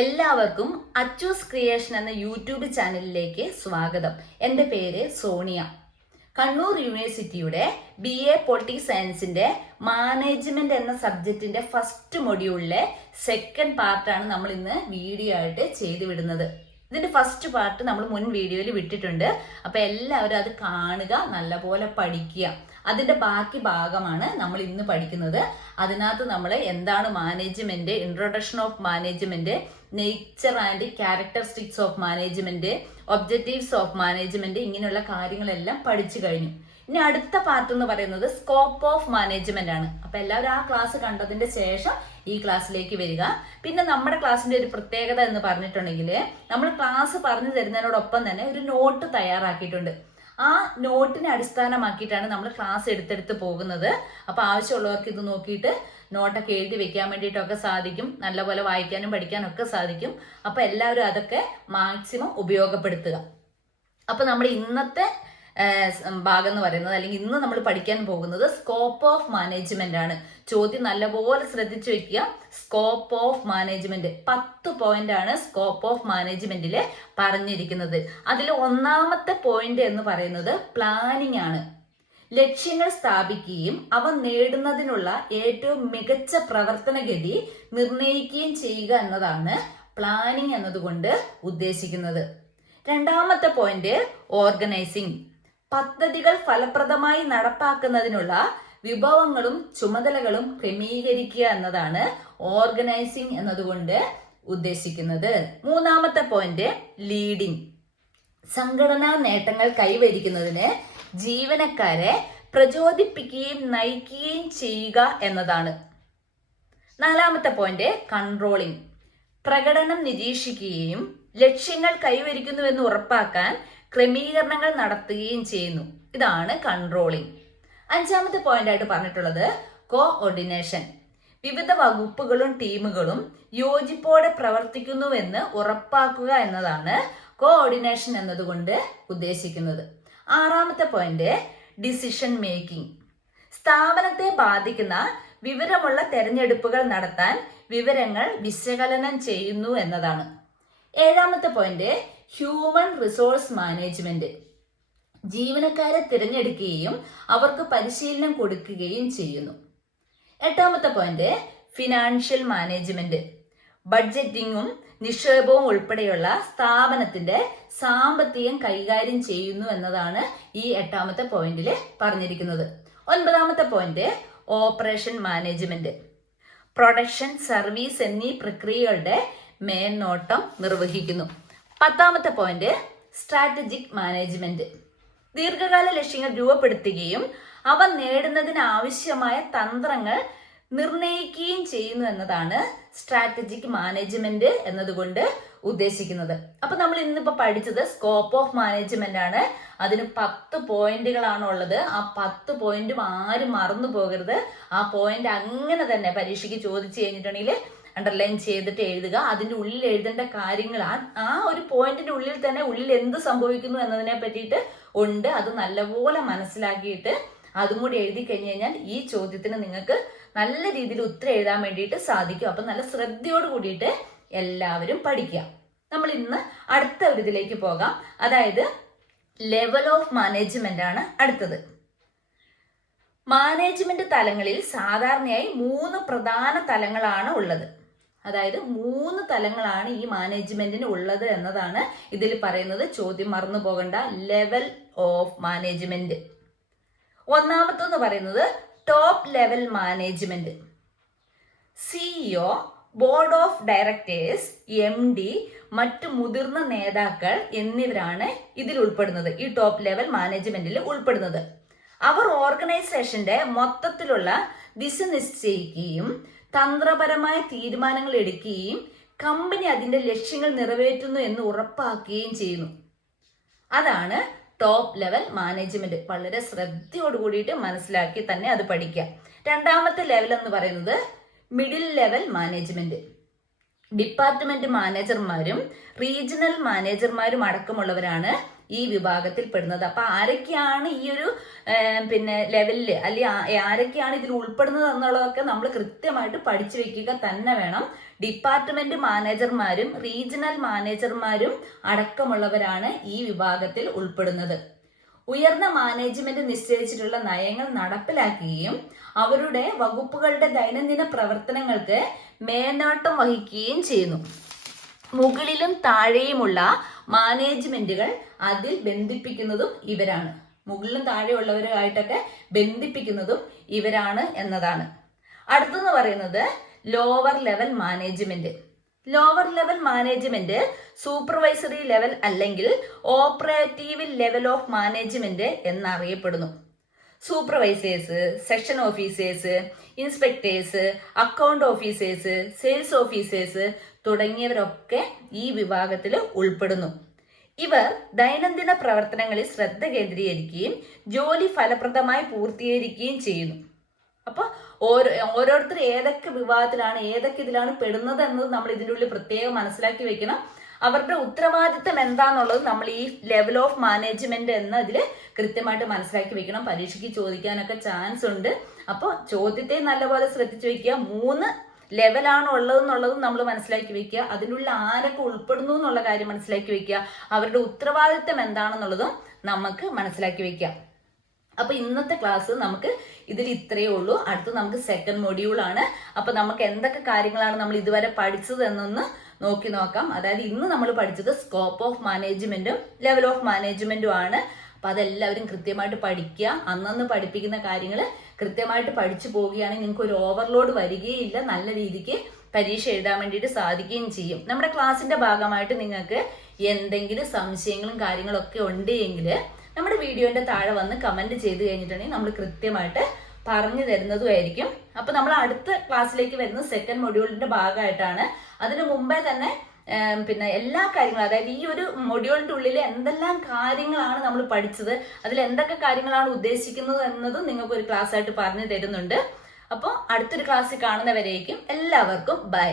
എല്ലാവർക്കും അച്ചൂസ് ക്രിയേഷൻ എന്ന യൂട്യൂബ് ചാനലിലേക്ക് സ്വാഗതം. എൻ്റെ പേര് സോണിയ. കണ്ണൂർ യൂണിവേഴ്സിറ്റിയുടെ BA പൊളിറ്റിക്കൽ സയൻസിന്റെ മാനേജ്മെന്റ് എന്ന സബ്ജക്റ്റിന്റെ ഫസ്റ്റ് മൊഡ്യൂളിലെ സെക്കൻഡ് പാർട്ടാണ് നമ്മൾ ഇന്ന് വീഡിയോ ആയിട്ട് ചെയ്തു വിടുന്നത്. ഇതിന്റെ ഫസ്റ്റ് പാർട്ട് നമ്മൾ മുൻ വീഡിയോയിൽ വിട്ടിട്ടുണ്ട്. അപ്പൊ എല്ലാവരും അത് കാണുക, നല്ലപോലെ പഠിക്കുക. അതിന്റെ ബാക്കി ഭാഗമാണ് നമ്മൾ ഇന്ന് പഠിക്കുന്നത്. അതിനകത്ത് നമ്മൾ എന്താണ് management, introduction of management, nature and characteristics of management, objectives of management, ഇങ്ങനെയുള്ള കാര്യങ്ങളെല്ലാം പഠിച്ചു കഴിഞ്ഞു. ഇനി അടുത്ത പാർട്ട് എന്ന് പറയുന്നത് സ്കോപ്പ് ഓഫ് മാനേജ്മെന്റ് ആണ്. അപ്പൊ എല്ലാവരും ആ ക്ലാസ് കണ്ടതിന്റെ ശേഷം ഈ ക്ലാസ്സിലേക്ക് വരിക. പിന്നെ നമ്മുടെ ക്ലാസ്സിന്റെ ഒരു പ്രത്യേകത എന്ന് പറഞ്ഞിട്ടുണ്ടെങ്കിൽ നമ്മൾ ക്ലാസ് പറഞ്ഞു തരുന്നതിനോടൊപ്പം തന്നെ ഒരു നോട്ട് തയ്യാറാക്കിയിട്ടുണ്ട്. ആ നോട്ടിനെ അടിസ്ഥാനമാക്കിയിട്ടാണ് നമ്മൾ ക്ലാസ് എടുത്തെടുത്ത് പോകുന്നത്. അപ്പൊ ആവശ്യമുള്ളവർക്ക് ഇത് നോക്കിയിട്ട് നോട്ടൊക്കെ എഴുതി വെക്കാൻ വേണ്ടിയിട്ടൊക്കെ സാധിക്കും. നല്ലപോലെ വായിക്കാനും പഠിക്കാനും ഒക്കെ സാധിക്കും. അപ്പൊ എല്ലാവരും അതൊക്കെ മാക്സിമം ഉപയോഗപ്പെടുത്തുക. അപ്പൊ നമ്മൾ ഇന്നത്തെ ഭാഗം എന്ന് പറയുന്നത്, അല്ലെങ്കിൽ ഇന്ന് നമ്മൾ പഠിക്കാൻ പോകുന്നത് സ്കോപ്പ് ഓഫ് മാനേജ്മെന്റ് ആണ്. ചോദ്യം നല്ലപോലെ ശ്രദ്ധിച്ചു വെക്കുക. സ്കോപ്പ് ഓഫ് മാനേജ്മെന്റ് 10 പോയിന്റ് ആണ് സ്കോപ്പ് ഓഫ് മാനേജ്മെന്റിൽ പറഞ്ഞിരിക്കുന്നത്. അതിൽ ഒന്നാമത്തെ പോയിന്റ് എന്ന് പറയുന്നത് പ്ലാനിങ് ആണ്. ലക്ഷ്യങ്ങൾ സ്ഥാപിക്കുകയും അവ നേടുന്നതിനുള്ള ഏറ്റവും മികച്ച പ്രവർത്തനഗതി നിർണയിക്കുകയും ചെയ്യുക എന്നതാണ് പ്ലാനിങ് എന്നതുകൊണ്ട് ഉദ്ദേശിക്കുന്നത്. രണ്ടാമത്തെ പോയിന്റ് ഓർഗനൈസിങ്. പദ്ധതികൾ ഫലപ്രദമായി നടപ്പാക്കുന്നതിനുള്ള വിഭവങ്ങളും ചുമതലകളും ക്രമീകരിക്കുക എന്നതാണ് ഓർഗനൈസിങ് എന്നതുകൊണ്ട് ഉദ്ദേശിക്കുന്നത്. മൂന്നാമത്തെ പോയിന്റ് ലീഡിങ്. സംഘടനാ നേട്ടങ്ങൾ കൈവരിക്കുന്നതിന് ജീവനക്കാരെ പ്രചോദിപ്പിക്കുകയും നയിക്കുകയും ചെയ്യുക എന്നതാണ്. നാലാമത്തെ പോയിന്റ് കൺട്രോളിംഗ്. പ്രകടനം നിരീക്ഷിക്കുകയും ലക്ഷ്യങ്ങൾ കൈവരിക്കുന്നുവെന്ന് ഉറപ്പാക്കാൻ ക്രമീകരണങ്ങൾ നടത്തുകയും ചെയ്യുന്നു. ഇതാണ് കൺട്രോളിംഗ്. അഞ്ചാമത്തെ പോയിന്റ് ആയിട്ട് പറഞ്ഞിട്ടുള്ളത് കോഓർഡിനേഷൻ. വിവിധ വകുപ്പുകളും ടീമുകളും യോജിപ്പോടെ പ്രവർത്തിക്കുന്നുവെന്ന് ഉറപ്പാക്കുക എന്നതാണ് കോഓർഡിനേഷൻ എന്നതുകൊണ്ട് ഉദ്ദേശിക്കുന്നത്. ആറാമത്തെ പോയിന്റ് ഡിസിഷൻ മേക്കിംഗ്. സ്ഥാപനത്തെ ബാധിക്കുന്ന വിവരമുള്ള തെരഞ്ഞെടുപ്പുകൾ നടത്താൻ വിവരങ്ങൾ വിശകലനം ചെയ്യുന്നു എന്നതാണ്. ഏഴാമത്തെ പോയിന്റ് ഹ്യൂമൻ റിസോഴ്സ് മാനേജ്മെന്റ്. ജീവനക്കാരെ തിരഞ്ഞെടുക്കുകയും അവർക്ക് പരിശീലനം കൊടുക്കുകയും ചെയ്യുന്നു. എട്ടാമത്തെ പോയിന്റ് ഫിനാൻഷ്യൽ മാനേജ്മെന്റ്. ബഡ്ജറ്റിങ്ങും നിക്ഷേപവും ഉൾപ്പെടെയുള്ള സ്ഥാപനത്തിന്റെ സാമ്പത്തികം കൈകാര്യം ചെയ്യുന്നു എന്നതാണ് ഈ എട്ടാമത്തെ പോയിന്റിൽ പറഞ്ഞിരിക്കുന്നത്. ഒൻപതാമത്തെ point operation management. Production, service എന്നീ പ്രക്രിയകളുടെ മേൽനോട്ടം നിർവഹിക്കുന്നു. പത്താമത്തെ പോയിന്റ് സ്ട്രാറ്റജിക് മാനേജ്മെന്റ്. ദീർഘകാല ലക്ഷ്യങ്ങൾ രൂപപ്പെടുത്തുകയും അവ നേടുന്നതിന് ആവശ്യമായ തന്ത്രങ്ങൾ നിർണയിക്കുകയും ചെയ്യുന്നു എന്നതാണ് സ്ട്രാറ്റജിക് മാനേജ്മെന്റ് എന്നതുകൊണ്ട് ഉദ്ദേശിക്കുന്നത്. അപ്പൊ നമ്മൾ ഇന്നിപ്പോ പഠിച്ചത് സ്കോപ്പ് ഓഫ് മാനേജ്മെന്റ് ആണ്. അതിന് 10 പോയിന്റുകളാണ് ഉള്ളത്. ആ 10 പോയിന്റും ആരും മറന്നു പോകരുത്. ആ പോയിന്റ് അങ്ങനെ തന്നെ പരീക്ഷയ്ക്ക് ചോദിച്ചു കഴിഞ്ഞിട്ടുണ്ടെങ്കിൽ അണ്ടർലൈൻ ചെയ്തിട്ട് എഴുതുക. അതിന്റെ ഉള്ളിൽ എഴുതേണ്ട കാര്യങ്ങൾ ആ ഒരു പോയിന്റിന്റെ ഉള്ളിൽ തന്നെ ഉള്ളിൽ എന്ത് സംഭവിക്കുന്നു എന്നതിനെ പറ്റിയിട്ട് ഉണ്ട്. അത് നല്ലപോലെ മനസ്സിലാക്കിയിട്ട് അതും കൂടി എഴുതി കഴിഞ്ഞു കഴിഞ്ഞാൽ ഈ ചോദ്യത്തിന് നിങ്ങൾക്ക് നല്ല രീതിയിൽ ഉത്തരം എഴുതാൻ വേണ്ടിയിട്ട് സാധിക്കും. അപ്പൊ നല്ല ശ്രദ്ധയോട് കൂടിയിട്ട് എല്ലാവരും പഠിക്കുക. നമ്മൾ ഇന്ന് അടുത്ത ഒരു ഇതിലേക്ക് പോകാം. അതായത് ലെവൽ ഓഫ് മാനേജ്മെന്റ് ആണ് അടുത്തത്. മാനേജ്മെന്റ് തലങ്ങളിൽ സാധാരണയായി 3 പ്രധാന തലങ്ങളാണ് ഉള്ളത്. അതായത് 3 തലങ്ങളാണ് ഈ മാനേജ്മെന്റിന് ഉള്ളത് എന്നതാണ് ഇതിൽ പറയുന്നത്. ചോദ്യം മറന്നു പോകണ്ട. Level of management. ഒന്നാമത്തെന്ന് പറയുന്നത് top level management. CEO, board of directors, MD, മറ്റു മുതിർന്ന നേതാക്കൾ എന്നിവരാണ് ഇതിൽ ഉൾപ്പെടുന്നത്. ഈ ടോപ്പ് ലെവൽ മാനേജ്മെന്റിൽ ഉൾപ്പെടുന്നത്. അവർ ഓർഗനൈസേഷന്റെ മൊത്തത്തിലുള്ള ദിശ നിശ്ചയിക്കുകയും തന്ത്രപരമായ തീരുമാനങ്ങൾ എടുക്കുകയും കമ്പനി അതിന്റെ ലക്ഷ്യങ്ങൾ നിറവേറ്റുന്നു എന്ന് ഉറപ്പാക്കുകയും ചെയ്യുന്നു. അതാണ് ടോപ്പ് ലെവൽ മാനേജ്മെന്റ്. വളരെ ശ്രദ്ധയോട് കൂടിയിട്ട് മനസ്സിലാക്കി തന്നെ അത് പഠിക്കുക. രണ്ടാമത്തെ ലെവൽ എന്ന് പറയുന്നത് മിഡിൽ ലെവൽ മാനേജ്മെന്റ്. ഡിപ്പാർട്ട്മെന്റ് മാനേജർമാരും റീജിയണൽ മാനേജർമാരും അടക്കമുള്ളവരാണ് ഈ വിഭാഗത്തിൽ പെടുന്നത്. അപ്പൊ ആരൊക്കെയാണ് ഈ ഒരു ലെവലില് അല്ലെങ്കിൽ ആരൊക്കെയാണ് ഇതിൽ ഉൾപ്പെടുന്നത് എന്നുള്ളതൊക്കെ നമ്മൾ കൃത്യമായിട്ട് പഠിച്ചു വെക്കുക തന്നെ വേണം. ഡിപ്പാർട്ട്മെന്റ് മാനേജർമാരും റീജിയണൽ മാനേജർമാരും അടക്കമുള്ളവരാണ് ഈ വിഭാഗത്തിൽ ഉൾപ്പെടുന്നത്. ഉയർന്ന മാനേജ്മെന്റ് നിശ്ചയിച്ചിട്ടുള്ള നയങ്ങൾ നടപ്പിലാക്കുകയും അവരുടെ വകുപ്പുകളുടെ ദൈനംദിന പ്രവർത്തനങ്ങൾക്ക് മേൽനോട്ടം വഹിക്കുകയും ചെയ്യുന്നു. മുകളിലും താഴെയുമുള്ള മാനേജ്മെന്റുകൾ അതിൽ ബന്ധിപ്പിക്കുന്നതും ഇവരാണ്. മുകളിലും താഴെയുള്ളവരുമായിട്ടൊക്കെ ബന്ധിപ്പിക്കുന്നതും ഇവരാണ് എന്നതാണ്. അടുത്തെന്ന് പറയുന്നത് lower level management. Lower level management supervisory level അല്ലെങ്കിൽ ഓപ്പറേറ്റീവ് ലെവൽ ഓഫ് മാനേജ്മെന്റ് എന്നറിയപ്പെടുന്നു. Supervisors, section officers, inspectors, account officers, sales officers തുടങ്ങിയവരൊക്കെ ഈ വിഭാഗത്തിൽ ഉൾപ്പെടുന്നു. ഇവർ ദൈനംദിന പ്രവർത്തനങ്ങളിൽ ശ്രദ്ധ കേന്ദ്രീകരിക്കുകയും ജോലി ഫലപ്രദമായി പൂർത്തീകരിക്കുകയും ചെയ്യുന്നു. അപ്പൊ ഓരോരുത്തർ ഏതൊക്കെ വിഭാഗത്തിലാണ് ഏതൊക്കെ ഇതിലാണ് പെടുന്നത് എന്നത് നമ്മൾ ഇതിൻ്റെ ഉള്ളിൽ പ്രത്യേകം മനസ്സിലാക്കി വെക്കണം. അവരുടെ ഉത്തരവാദിത്തം എന്താന്നുള്ളത് നമ്മൾ ഈ ലെവൽ ഓഫ് മാനേജ്മെന്റ് എന്നതിൽ കൃത്യമായിട്ട് മനസ്സിലാക്കി വെക്കണം. പരീക്ഷയ്ക്ക് ചോദിക്കാനൊക്കെ ചാൻസ് ഉണ്ട്. അപ്പോൾ ചോദ്യത്തെ നല്ലപോലെ ശ്രദ്ധിച്ചു വെക്കുക. 3 ലെവലാണ് ഉള്ളതെന്നുള്ളതും നമ്മൾ മനസ്സിലാക്കി വെക്കുക. അതിനുള്ള ആരൊക്കെ ഉൾപ്പെടുന്നു എന്നുള്ള കാര്യം മനസ്സിലാക്കി വെക്കുക. അവരുടെ ഉത്തരവാദിത്തം എന്താണെന്നുള്ളതും നമുക്ക് മനസ്സിലാക്കി വെക്കുക. അപ്പൊ ഇന്നത്തെ ക്ലാസ് നമുക്ക് ഇതിൽ ഇത്രയേ ഉള്ളൂ. അടുത്ത് നമുക്ക് സെക്കൻഡ് മൊഡ്യൂൾ ആണ്. അപ്പൊ നമുക്ക് എന്തൊക്കെ കാര്യങ്ങളാണ് നമ്മൾ ഇതുവരെ പഠിച്ചത് എന്നൊന്ന് നോക്കി നോക്കാം. അതായത് ഇന്ന് നമ്മൾ പഠിച്ചത് സ്കോപ്പ് ഓഫ് മാനേജ്മെന്റും ലെവൽ ഓഫ് മാനേജ്മെന്റും ആണ്. അപ്പൊ അതെല്ലാവരും കൃത്യമായിട്ട് പഠിക്കുക. അന്നന്ന് പഠിപ്പിക്കുന്ന കാര്യങ്ങൾ കൃത്യമായിട്ട് പഠിച്ചു പോവുകയാണെങ്കിൽ നിങ്ങൾക്ക് ഒരു ഓവർലോഡ് വരികയില്ല. നല്ല രീതിക്ക് പരീക്ഷ എഴുതാൻ വേണ്ടിയിട്ട് സാധിക്കുകയും ചെയ്യും. നമ്മുടെ ക്ലാസ്സിന്റെ ഭാഗമായിട്ട് നിങ്ങൾക്ക് എന്തെങ്കിലും സംശയങ്ങളും കാര്യങ്ങളൊക്കെ ഉണ്ടെങ്കിൽ നമ്മുടെ വീഡിയോന്റെ താഴെ വന്ന് കമന്റ് ചെയ്ത് കഴിഞ്ഞിട്ടുണ്ടെങ്കിൽ നമ്മൾ കൃത്യമായിട്ട് പറഞ്ഞു തരുന്നതുമായിരിക്കും. അപ്പൊ നമ്മൾ അടുത്ത ക്ലാസ്സിലേക്ക് വരുന്നത് സെക്കൻഡ് മൊഡ്യൂളിന്റെ ഭാഗമായിട്ടാണ്. അതിനു മുമ്പേ തന്നെ എല്ലാ കാര്യങ്ങളും, അതായത് ഈ ഒരു മൊഡ്യൂളിന്റെ ഉള്ളിൽ എന്തെല്ലാം കാര്യങ്ങളാണ് നമ്മൾ പഠിച്ചത്, അതിൽ എന്തൊക്കെ കാര്യങ്ങളാണ് ഉദ്ദേശിക്കുന്നത് എന്നതും നിങ്ങൾക്ക് ഒരു ക്ലാസ് ആയിട്ട് പറഞ്ഞു തരുന്നുണ്ട്. അപ്പോൾ അടുത്തൊരു ക്ലാസ്സിൽ കാണുന്നവരേക്കും എല്ലാവർക്കും ബൈ.